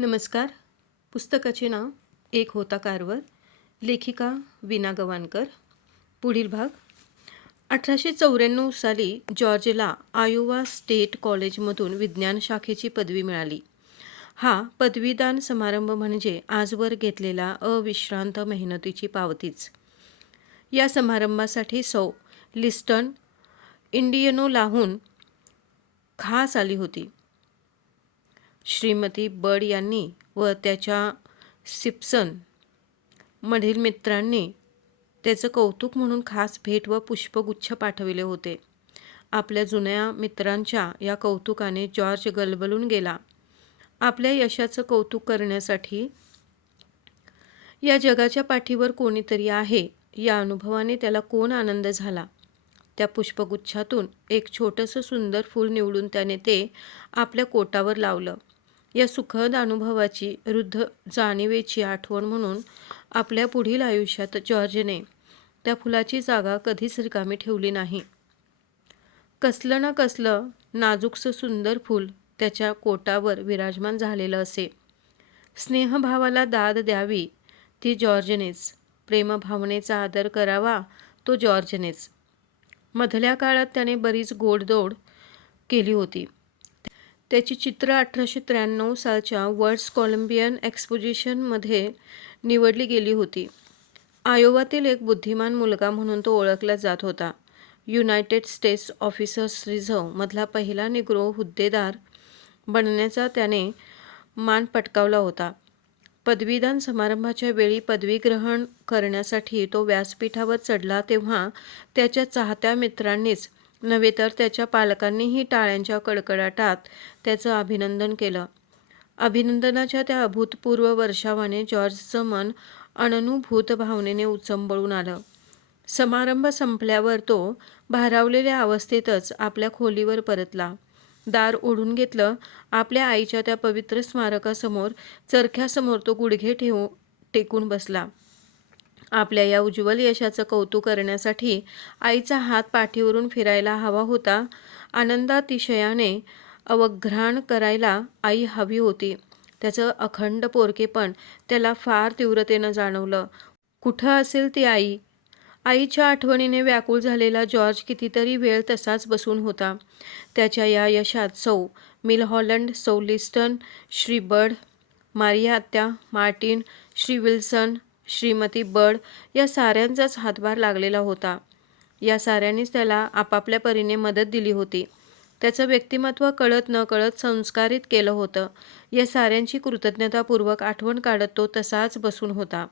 नमस्कार. पुस्तकाचे नाव एक होता कारवर. लेखिका विना गवानकर पुढील भाग. अठराशे चौऱ्याण्णव साली जॉर्जला आयोवा स्टेट कॉलेजमधून विज्ञान शाखेची पदवी मिळाली. हा पदवीदान समारंभ म्हणजे आजवर घेतलेला अविश्रांत मेहनतीची पावतीच. या समारंभासाठी सौ लिस्टन इंडियनोलाहून खास आली होती. श्रीमती बड यांनी व त्याच्या सिप्सन मधील मित्रांनी त्याचं कौतुक म्हणून खास भेट व पुष्पगुच्छ पाठविले होते. आपल्या जुन्या मित्रांच्या या कौतुकाने जॉर्ज गलबलून गेला. आपल्या यशाचं कौतुक करण्यासाठी या जगाच्या पाठीवर कोणीतरी आहे या अनुभवाने त्याला कोण आनंद झाला? त्या पुष्पगुच्छातून एक छोटंसं सुंदर फूल निवडून त्याने ते आपल्या कोटावर लावलं. या सुखद अनुभवाची वृद्ध जाणीवेची आठवण म्हणून आपल्या पुढील आयुष्यात जॉर्जने त्या फुलाची जागा कधीच रिकामी ठेवली नाही. कसलं ना कसलं नाजूकसं सुंदर फूल त्याच्या कोटावर विराजमान झालेलं असे. स्नेहभावाला दाद द्यावी ती जॉर्जनेच. प्रेमभावनेचा आदर करावा तो जॉर्जनेच. मधल्या काळात त्याने बरीच गोडदोड केली होती. त्याची चित्र अठराशे त्र्याण्णव सालच्या वर्ल्ड्स कॉलंबियन एक्सपोजिशनमध्ये निवडली गेली होती. आयोवातील एक बुद्धिमान मुलगा म्हणून तो ओळखला जात होता. युनायटेड स्टेट्स ऑफिसर्स रिझर्व्हमधला पहिला निग्रो हुद्देदार बनण्याचा त्याने मान पटकावला होता. पदवीदान समारंभाच्या वेळी पदवी ग्रहण करण्यासाठी तो व्यासपीठावर चढला तेव्हा त्याच्या चाहत्या मित्रांनीच नव्हे तर त्याच्या पालकांनीही टाळ्यांच्या कडकडाटात त्याचं अभिनंदन केलं. अभिनंदनाच्या त्या अभूतपूर्व वर्षावाने जॉर्जचं मन अननुभूत भावनेने उचंबळून आलं. समारंभ संपल्यावर तो भारावलेल्या अवस्थेतच आपल्या खोलीवर परतला. दार ओढून घेतलं. आपल्या आईच्या त्या पवित्र स्मारकासमोर चरख्यासमोर तो गुडघे ठेवू टेकून बसला. आपल्या या उज्ज्वल यशाचं कौतुक करण्यासाठी आईचा हात पाठीवरून फिरायला हवा होता. आनंदातिशयाने अवघ्राण करायला आई हवी होती. त्याचं अखंड पोरकेपण त्याला फार तीव्रतेनं जाणवलं. कुठं असेल ती आई? आईच्या आठवणीने व्याकुळ झालेला जॉर्ज कितीतरी वेळ तसाच बसून होता. त्याच्या या यशात सौ मिल हॉलंड सौ लिस्टन श्री बर्ड मारिया आत्या Martin Shri Wilson Shrimati Bud या साऱ्यांचाच हातभार लागलेला होता. या साऱ्यांनीच त्याला आपापल्या परीने मदत दिली होती. त्याचं व्यक्तिमत्व कळत न कळत संस्कारित केलं होतं. या साऱ्यांची कृतज्ञतापूर्वक आठवण काढत तो तसाच बसून होता.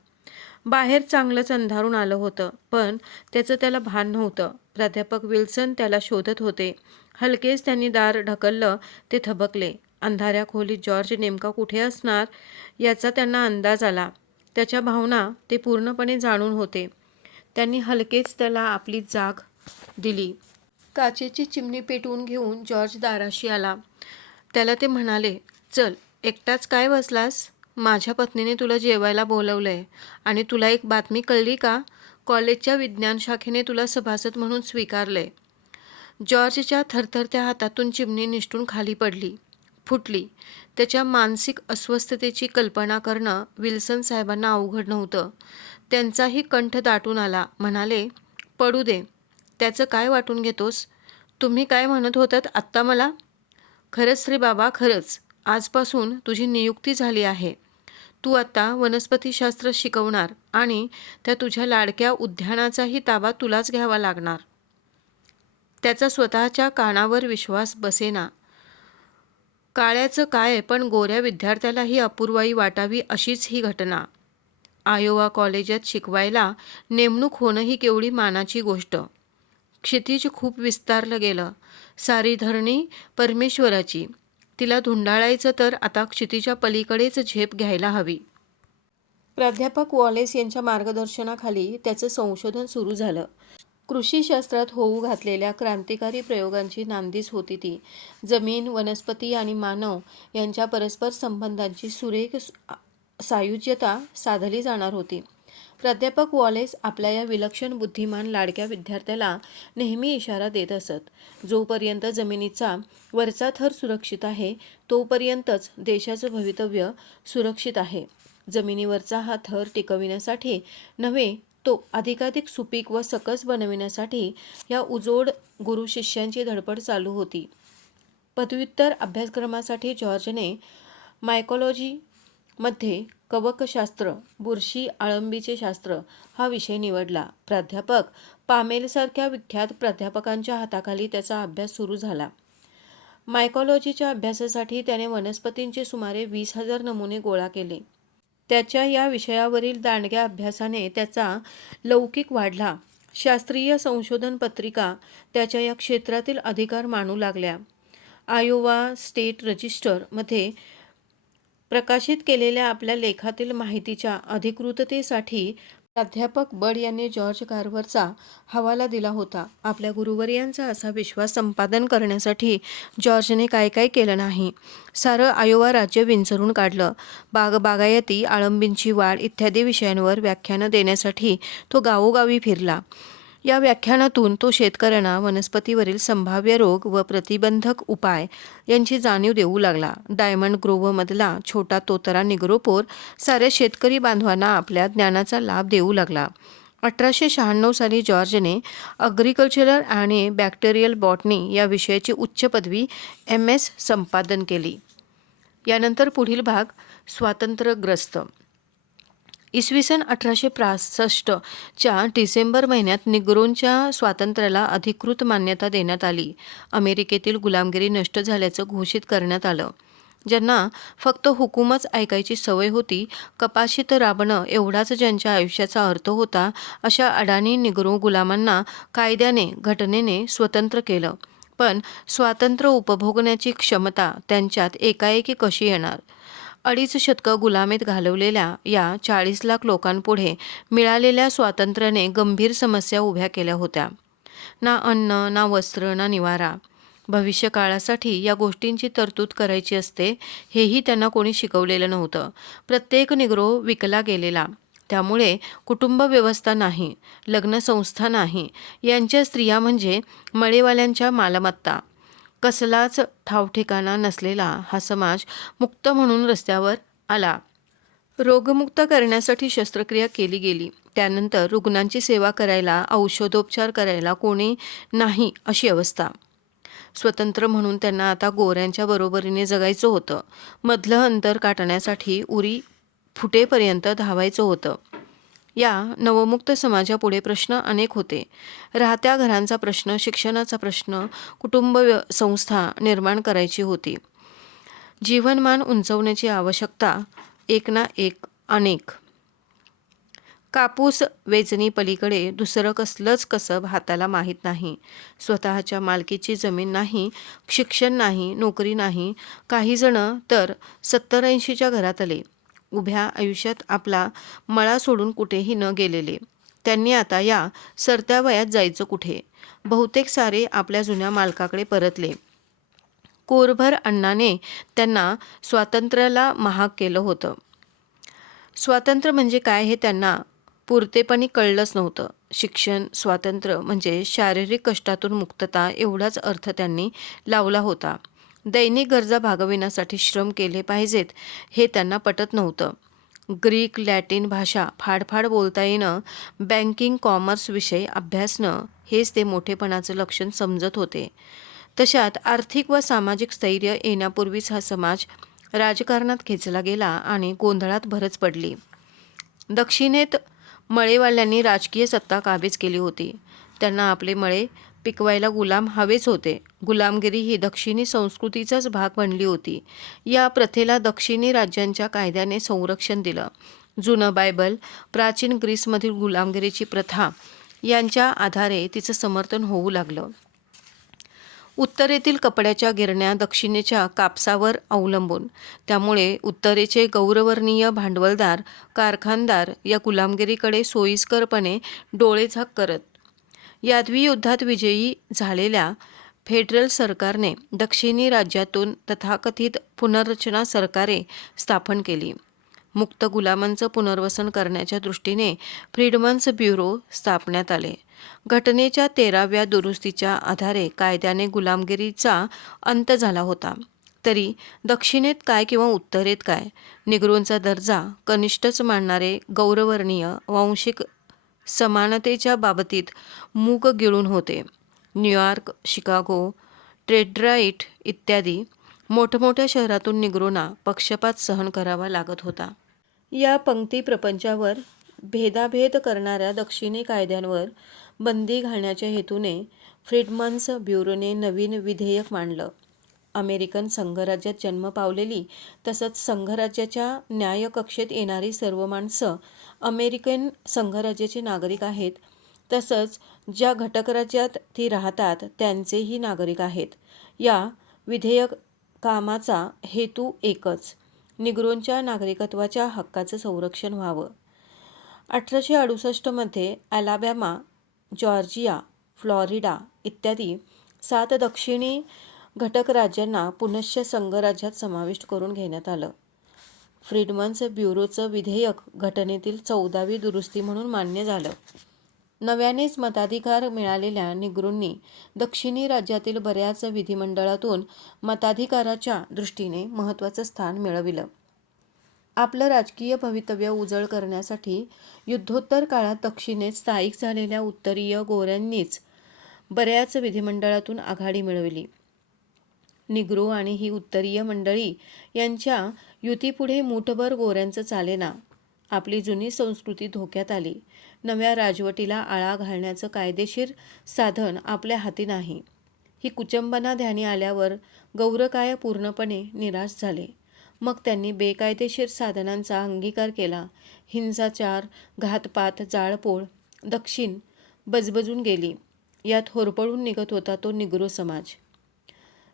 बाहेर चांगलंच अंधारून आलं होतं पण त्याचं त्याला भान नव्हतं. प्राध्यापक विल्सन त्याला शोधत होते. हलकेच त्यांनी दार ढकललं ते थबकले. अंधाऱ्या खोलीत जॉर्ज नेमका कुठे असणार याचा त्यांना अंदाज आला. त्याच्या भावना ते पूर्णपणे जाणून होते. त्यांनी हलकेच त्याला आपली जाग दिली. काचेची चिमणी पेटवून घेऊन जॉर्ज दाराशी आला. त्याला ते म्हणाले चल एकटाच काय बसलास? माझ्या पत्नीने तुला जेवायला बोलवलं आहे आणि तुला एक बातमी कळली का? कॉलेजच्या विज्ञान शाखेने तुला सभासद म्हणून स्वीकारलं आहे जॉर्जच्या थरथरत्या हातातून चिमणी निष्ठून खाली पडली. फुटली. त्याच्या मानसिक अस्वस्थतेची कल्पना करणं विल्सन साहेबांना अवघड नव्हतं. त्यांचाही कंठ दाटून आला. म्हणाले पडू दे. त्याचं काय वाटून घेतोस? तुम्ही काय म्हणत होतात आत्ता मला? खरंच रे बाबा खरंच. आजपासून तुझी नियुक्ती झाली आहे. तू आता वनस्पतीशास्त्र शिकवणार आणि त्या तुझ्या लाडक्या उद्यानाचाही ताबा तुलाच घ्यावा लागणार. त्याचा स्वतःच्या कानावर विश्वास बसेना. काळ्याचं काय पण गोऱ्या विद्यार्थ्यालाही अपूर्वाई वाटावी अशीच ही घटना. आयोवा कॉलेजात शिकवायला नेमणूक होणं ही केवढी मानाची गोष्ट. क्षितिज खूप विस्तारलं गेलं. सारी धरणी परमेश्वराची. तिला धुंडाळायचं तर आता क्षितीच्या पलीकडेच झेप घ्यायला हवी. प्राध्यापक वॉलेस यांच्या मार्गदर्शनाखाली त्याचं संशोधन सुरू झालं. कृषीशास्त्रात होऊ घातलेल्या क्रांतिकारी प्रयोगांची नांदीच होती ती. जमीन वनस्पती आणि मानव यांच्या परस्पर संबंधांची सुरेख सायुज्यता साधली जाणार होती. प्राध्यापक वॉलेस आपल्या या विलक्षण बुद्धिमान लाडक्या विद्यार्थ्याला नेहमी इशारा देत असत. जोपर्यंत जमिनीचा वरचा थर सुरक्षित आहे तोपर्यंतच देशाचं भवितव्य सुरक्षित आहे. जमिनीवरचा हा थर टिकविण्यासाठी नव्हे तो अधिकाधिक सुपीक व सकस बनविण्यासाठी या उजोड गुरु शिष्यांची धडपड चालू होती. पदव्युत्तर अभ्यासक्रमासाठी जॉर्जने मायकॉलॉजीमध्ये कवकशास्त्र बुरशी आळंबीचे शास्त्र हा विषय निवडला. प्राध्यापक पामेलसारख्या विख्यात प्राध्यापकांच्या हाताखाली त्याचा अभ्यास सुरू झाला. मायकॉलॉजीच्या अभ्यासासाठी त्याने वनस्पतींचे सुमारे वीस हजार नमुने गोळा केले. त्याच्या या विषयावरील दांडग्या अभ्यासाने त्याचा लौकिक वाढला. शास्त्रीय संशोधन पत्रिका त्याच्या या क्षेत्रातील अधिकार मानू लागल्या. आयोवा स्टेट रजिस्टरमध्ये प्रकाशित केलेल्या आपल्या लेखातील माहितीच्या अधिकृततेसाठी प्राध्यापक बड यांनी जॉर्ज कार्वरचा हवाला दिला होता. आपल्या गुरुवर्यांचा असा विश्वास संपादन करण्यासाठी जॉर्जने काय काय केलं नाही. सारं आयोवा राज्य विंचरून काढलं. बाग बागायती आळंबींची वाढ इत्यादी विषयांवर व्याख्यानं देण्यासाठी तो गावोगावी फिरला. या व्याख्यानातून तो शेतकऱ्यांना वनस्पतीवरील संभाव्य रोग व प्रतिबंधक उपाय यांची जाणीव देऊ लागला. डायमंड ग्रोव्हमधला छोटा तोतरा निग्रोपोर साऱ्या शेतकरी बांधवांना आपल्या ज्ञानाचा लाभ देऊ लागला. अठराशे शहाण्णव साली जॉर्जने अग्रिकल्चरल आणि बॅक्टेरियल बॉटनी या विषयाची उच्च पदवी एम एस संपादन केली. यानंतर पुढील भाग स्वातंत्र्यग्रस्त. इसवी सन अठराशे च्या डिसेंबर महिन्यात निग्रोंच्या स्वातंत्र्याला अधिकृत मान्यता देण्यात आली. अमेरिकेतील गुलामगिरी नष्ट झाल्याचं घोषित करण्यात आलं. ज्यांना फक्त हुकूमच ऐकायची सवय होती कपाशीत राबणं एवढाच ज्यांच्या आयुष्याचा अर्थ होता अशा अडाणी निग्रो गुलामांना कायद्याने घटनेने स्वतंत्र केलं. पण स्वातंत्र्य उपभोगण्याची क्षमता त्यांच्यात एकाएकी कशी येणार? अडीच शतकं गुलामीत घालवलेल्या या चाळीस लाख लोकांपुढे मिळालेल्या स्वातंत्र्याने गंभीर समस्या उभ्या केल्या होत्या. ना अन्न ना वस्त्र ना निवारा. भविष्यकाळासाठी या गोष्टींची तरतूद करायची असते हेही त्यांना कोणी शिकवलेलं नव्हतं. प्रत्येक निग्रो विकला गेलेला. त्यामुळे कुटुंब व्यवस्था नाही लग्नसंस्था नाही यांच्या स्त्रिया म्हणजे मळेवाल्यांच्या मालमत्ता. कसलाच ठावठिकाणा नसलेला हा समाज मुक्त म्हणून रस्त्यावर आला. रोगमुक्त करण्यासाठी शस्त्रक्रिया केली गेली. त्यानंतर रुग्णांची सेवा करायला औषधोपचार करायला कोणी नाही अशी अवस्था. स्वतंत्र म्हणून त्यांना आता गोऱ्यांच्या बरोबरीने जगायचं होतं. मधलं अंतर काटण्यासाठी उरी फुटेपर्यंत धावायचं होतं. या नवमुक्त समाजापुढे प्रश्न अनेक होते. राहत्या घरांचा प्रश्न शिक्षणाचा प्रश्न कुटुंब संस्था निर्माण करायची होती. जीवनमान उंचवण्याची आवश्यकता एक ना एक अनेक. कापूस वेचणी पलीकडे दुसरं कसलंच कसब हाताला माहीत नाही. स्वतःच्या मालकीची जमीन नाही शिक्षण नाही नोकरी नाही काहीजणं तर सत्तर ऐंशीच्या घरात आले. उभ्या आयुष्यात आपला मळा सोडून कुठेही न गेलेले. त्यांनी आता या सरत्या वयात जायचं कुठे? बहुतेक सारे आपल्या जुन्या मालकाकडे परतले. कोरभर अण्णाने त्यांना स्वातंत्र्याला महाग केलं होतं. स्वातंत्र्य म्हणजे काय हे त्यांना पुरतेपणी कळलंच नव्हतं. शिक्षण स्वातंत्र्य म्हणजे शारीरिक कष्टातून मुक्तता एवढाच अर्थ त्यांनी लावला होता. दैनिक गरजा भागविण्यासाठी श्रम केले पाहिजेत हे त्यांना पटत नव्हतं. ग्रीक लॅटिन भाषा फाडफाड बोलता येणं बँकिंग कॉमर्स विषय अभ्यासणं हेच ते मोठेपणाचं लक्षण समजत होते. तशात आर्थिक व सामाजिक स्थैर्य येण्यापूर्वीच हा समाज राजकारणात खेचला गेला आणि गोंधळात भरच पडली. दक्षिणेत मळेवाल्यांनी राजकीय सत्ता काबीज केली होती. त्यांना आपले मळे पिकवायला गुलाम हवेच होते. गुलामगिरी ही दक्षिणी संस्कृतीचाच भाग बनली होती. या प्रथेला दक्षिणी राज्यांच्या कायद्याने संरक्षण दिलं. जुनं बायबल प्राचीन ग्रीसमधील गुलामगिरीची प्रथा यांच्या आधारे तिचं समर्थन होऊ लागलं. उत्तरेतील कपड्याच्या गिरण्या दक्षिणेच्या कापसावर अवलंबून. त्यामुळे उत्तरेचे गौरवर्णीय भांडवलदार कारखानदार या गुलामगिरीकडे सोयीस्करपणे डोळेझाक करत यादवी युद्धात विजयी झालेल्या फेडरल सरकारने दक्षिणी राज्यातून तथाकथित पुनर्रचना सरकारे स्थापन केली. मुक्त गुलामांचं पुनर्वसन करण्याच्या दृष्टीने फ्रीडमन्स ब्युरो स्थापण्यात आले. घटनेच्या तेराव्या दुरुस्तीच्या आधारे कायद्याने गुलामगिरीचा अंत झाला होता. तरी दक्षिणेत काय किंवा उत्तरेत काय? निग्रोंचा दर्जा कनिष्ठच मानणारे गौरवर्णीय वांशिक समानतेच्या बाबतीत मूग गिळून होते. न्यूयॉर्क शिकागो ट्रेड्राईट इत्यादी मोठमोठ्या शहरातून निग्रोना पक्षपात सहन करावा लागत होता. या पंक्ती प्रपंचावर भेदाभेद करणाऱ्या दक्षिणी कायद्यांवर बंदी घालण्याच्या हेतूने फ्रीडमन्स ब्युरोने नवीन विधेयक मांडलं. अमेरिकन संघराज्यात जन्म पावलेली तसंच संघराज्याच्या न्यायकक्षेत येणारी सर्व माणसं अमेरिकन संघराज्याचे नागरिक आहेत. तसंच ज्या घटकराज्यात ती राहतात त्यांचेही नागरिक आहेत. या विधेयक कामाचा हेतू एकच निग्रोंच्या नागरिकत्वाच्या हक्काचं संरक्षण व्हावं. अठराशे अडुसष्टमध्ये अलाबॅमा जॉर्जिया फ्लॉरिडा इत्यादी सात दक्षिणी घटक राज्यांना पुनश्च संघराज्यात समाविष्ट करून घेण्यात आलं. फ्रीडमन्स ब्युरोचं विधेयक घटनेतील चौदावी दुरुस्ती म्हणून मान्य झालं. नव्यानेच मताधिकार मिळालेल्या निगरूंनी दक्षिणी राज्यातील बऱ्याच विधिमंडळातून मताधिकाराच्या दृष्टीने महत्त्वाचं स्थान मिळविलं. आपलं राजकीय भवितव्य उजळ करण्यासाठी युद्धोत्तर काळात दक्षिणेत स्थायिक झालेल्या उत्तरीय गोऱ्यांनीच बऱ्याच विधिमंडळातून आघाडी मिळवली. निग्रो आणि ही उत्तरीय मंडळी यांच्या युतीपुढे मूठभर गोऱ्यांचं चालेना. आपली जुनी संस्कृती धोक्यात आली. नव्या राजवटीला आळा घालण्याचं कायदेशीर साधन आपल्या हाती नाही. ही कुचंबना ध्यानी आल्यावर गौरकाय पूर्णपणे निराश झाले. मग त्यांनी बेकायदेशीर साधनांचा अंगीकार केला. हिंसाचार घातपात जाळपोळ दक्षिण बजबजून गेली. यात होरपळून निघत होता तो निग्रो समाज.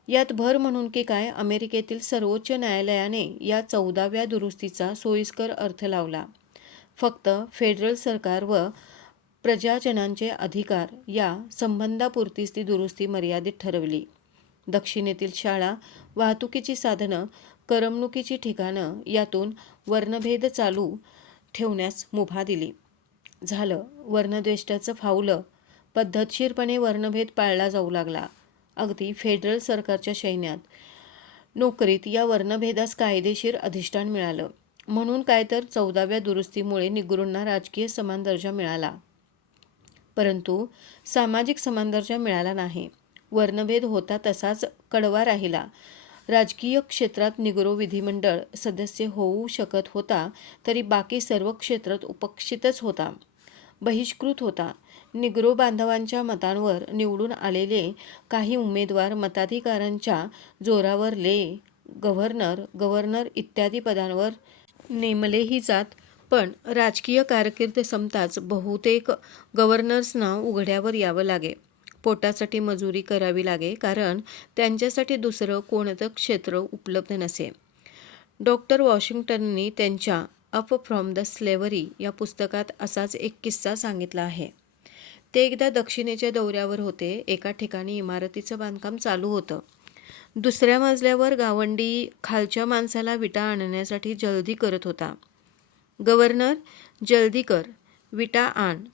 यात भर म्हणून की काय अमेरिकेतील सर्वोच्च न्यायालयाने या चौदाव्या दुरुस्तीचा सोयीस्कर अर्थ लावला. फक्त फेडरल सरकार व प्रजाजनांचे अधिकार या संबंधापुरतीच ती दुरुस्ती मर्यादित ठरवली. दक्षिणेतील शाळा वाहतुकीची साधनं करमणुकीची ठिकाणं यातून वर्णभेद चालू ठेवण्यास मुभा दिली. झालं वर्णद्वेष्टाचं फावलं पद्धतशीरपणे वर्णभेद पाळला जाऊ लागला. अगदी फेडरल सरकारच्या सैन्यात. नोकरीत या वर्णभेदास कायदेशीर अधिष्ठान मिळालं. म्हणून काय तर चौदाव्या दुरुस्तीमुळे निगुरूंना राजकीय समान दर्जा मिळाला. परंतु सामाजिक समान दर्जा मिळाला नाही. वर्णभेद होता तसाच कडवा राहिला. राजकीय क्षेत्रात निगुरो विधिमंडळ सदस्य होऊ शकत होता तरी बाकी सर्व क्षेत्रात उपक्षितच होता. बहिष्कृत होता. निग्रो बांधवांच्या मतांवर निवडून आलेले काही उमेदवार मताधिकारांच्या जोरावर ले गव्हर्नर गव्हर्नर इत्यादी पदांवर नेमलेही जात. पण राजकीय कारकीर्द संपताच बहुतेक गव्हर्नर्सना उघड्यावर यावं लागे. पोटासाठी मजुरी करावी लागे कारण त्यांच्यासाठी दुसरं कोणतं क्षेत्र उपलब्ध नसे. डॉक्टर वॉशिंग्टननी त्यांच्या अप फ्रॉम द स्लेवरी या पुस्तकात असाच एक किस्सा सांगितला आहे. ते एकदा दक्षिणेच्या दौऱ्यावर होते. एका ठिकाणी इमारतीचं बांधकाम चालू होतं. दुसऱ्या मजल्यावर गावंडी खालच्या माणसाला विटा आणण्यासाठी जल्दी करत होता. गव्हर्नर जल्दी कर विटा आण.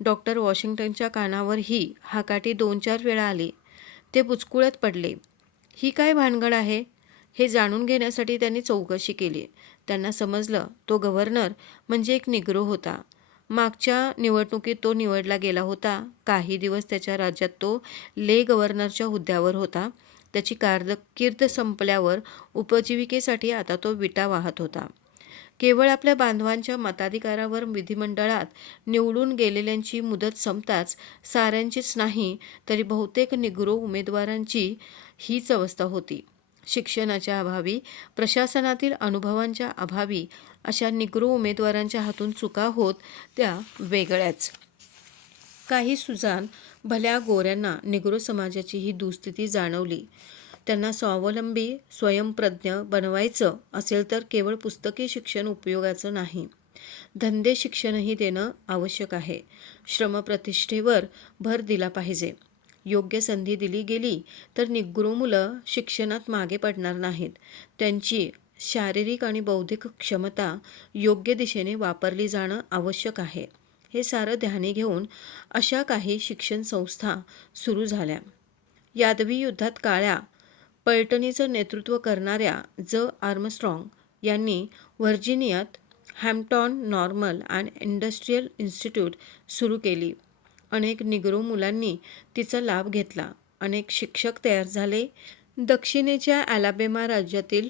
डॉक्टर वॉशिंग्टनच्या कानावर ही हाकाटी दोन चार वेळा आली. ते बुचकुळत पडले. ही काय भानगड आहे? हे जाणून घेण्यासाठी त्यांनी चौकशी केली. त्यांना समजलं तो गव्हर्नर म्हणजे एक निग्रो होता. मागच्या निवडणुकीत तो निवडला गेला होता. काही दिवस त्याच्या राज्यात तो ले गव्हर्नरच्या हुद्द्यावर होता. त्याची कारकीर्द संपल्यावर उपजीविकेसाठी आता तो विटा वाहत होता. केवळ आपल्या बांधवांच्या मताधिकारावर विधिमंडळात निवडून गेलेल्यांची मुदत संपताच साऱ्यांचीच नाही तरी बहुतेक निग्रो उमेदवारांची हीच अवस्था होती. शिक्षणाच्या अभावी प्रशासनातील अनुभवांच्या अभावी अशा निग्रो उमेदवारांच्या हातून चुका होत त्या वेगळ्याच. काही सुजान भल्या गोऱ्यांना निग्रो समाजाची ही दुस्थिती जाणवली. त्यांना स्वावलंबी स्वयंप्रज्ञ बनवायचं असेल तर केवळ पुस्तकी शिक्षण उपयोगाचं नाही. धंदे शिक्षणही देणं आवश्यक आहे. श्रमप्रतिष्ठेवर भर दिला पाहिजे. योग्य संधी दिली गेली तर निग्रो मुलं शिक्षणात मागे पडणार नाहीत. त्यांची शारीरिक आणि बौद्धिक क्षमता योग्य दिशेने वापरली जाणं आवश्यक आहे. हे सारं ध्याने घेऊन अशा काही शिक्षण संस्था सुरू झाल्या. यादवी युद्धात काळ्या पैठणीचं नेतृत्व करणाऱ्या ज. आर्मस्ट्रॉंग यांनी व्हर्जिनियात Hampton normal and industrial institute सुरू केली. अनेक निग्रो मुलांनी तिचा लाभ घेतला. अनेक शिक्षक तयार झाले. दक्षिणेच्या ॲलाबेमा राज्यातील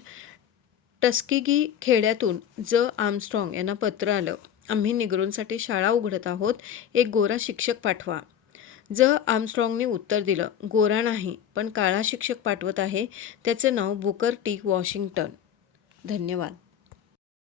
टस्किगी खेड्यातून ज. आर्मस्ट्रॉंग यांना पत्र आलं. आम्ही निग्रोंसाठी शाळा उघडत आहोत. एक गोरा शिक्षक पाठवा. ज. आर्मस्ट्रॉंगने उत्तर दिलं गोरा नाही पण काळा शिक्षक पाठवत आहे. त्याचं नाव बुकर टी. वॉशिंग्टन. धन्यवाद.